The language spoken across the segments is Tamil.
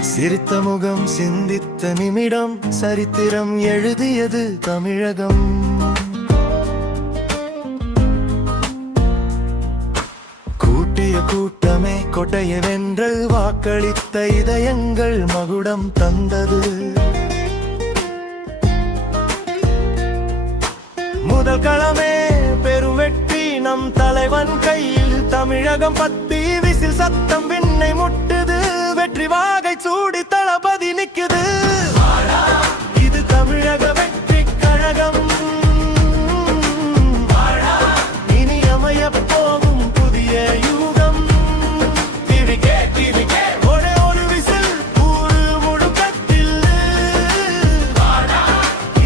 சிரித்த முகம் சிந்தித்த நிமிடம் சரித்திரம் எழுதியது தமிழகம். கூட்டிய கூட்டமே கொட்டைய வென்று வாக்களித்த இதயங்கள் மகுடம் தந்தது. முதல் களமே பெரும் வெற்றி நம் தலைவன் கையில். தமிழகம் பத்தி விசில் சத்தம் விண்ணை முட்டுது. வெற்றி வாகை சூடி தளபதி நிக்குது. இது தமிழக வெற்றி கழகம். இனி அமைய போகும் புதிய யுகம். ஒரே ஒரு விசில் ஊரு முழுக்கத்தில்.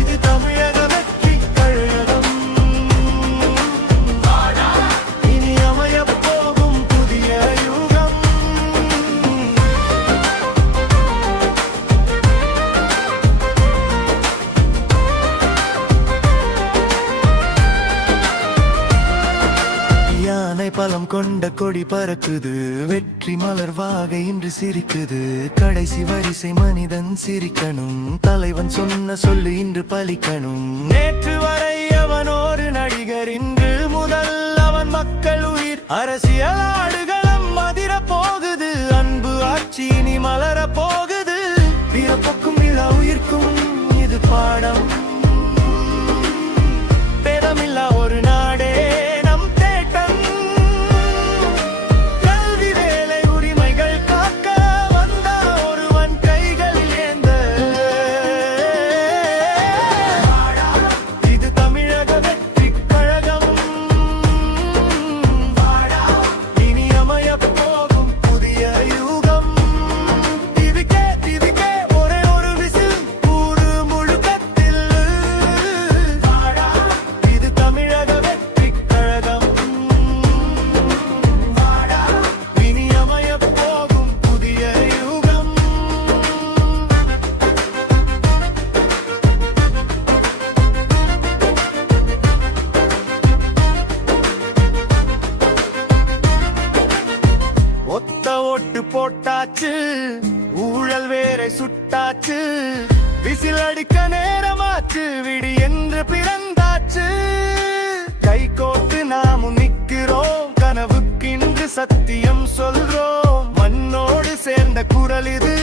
இது தமிழக வெற்றி கழகம். இனி அமைய போகும் புதிய யுகம். யானை பலம் கொண்ட கொடி பறக்குது. வெற்றி மலர்வாக இன்று சிரிக்குது. கடைசி வரிசை மனிதன் சிரிக்கணும். தலைவன் சொன்ன சொல்லு இன்று பலிக்கணும். நேற்று வரை அவன் ஒரு நடிகர், இன்று முதல் அவன் மக்கள் உயிர். அரசியல் ஆடுகளம் மதிர போகுது. அன்பு ஆட்சி இனி மலர போகுது. பிறப்புக்கும் விழா உயிர்க்கும் இது பாடம். பேதமில்லா ஒரு நாடே ஓட்டு போட்டாச்சு. ஊழல் வேரை சுட்டாச்சு. விசில் அடிக்க நேரமாச்சு. விடி என்று பிறந்தாச்சு. கை கோட்டு நாமும் நிற்கிறோம். கனவுக்கின்று சத்தியம் சொல்றோம். மண்ணோடு சேர்ந்த குரல் இது.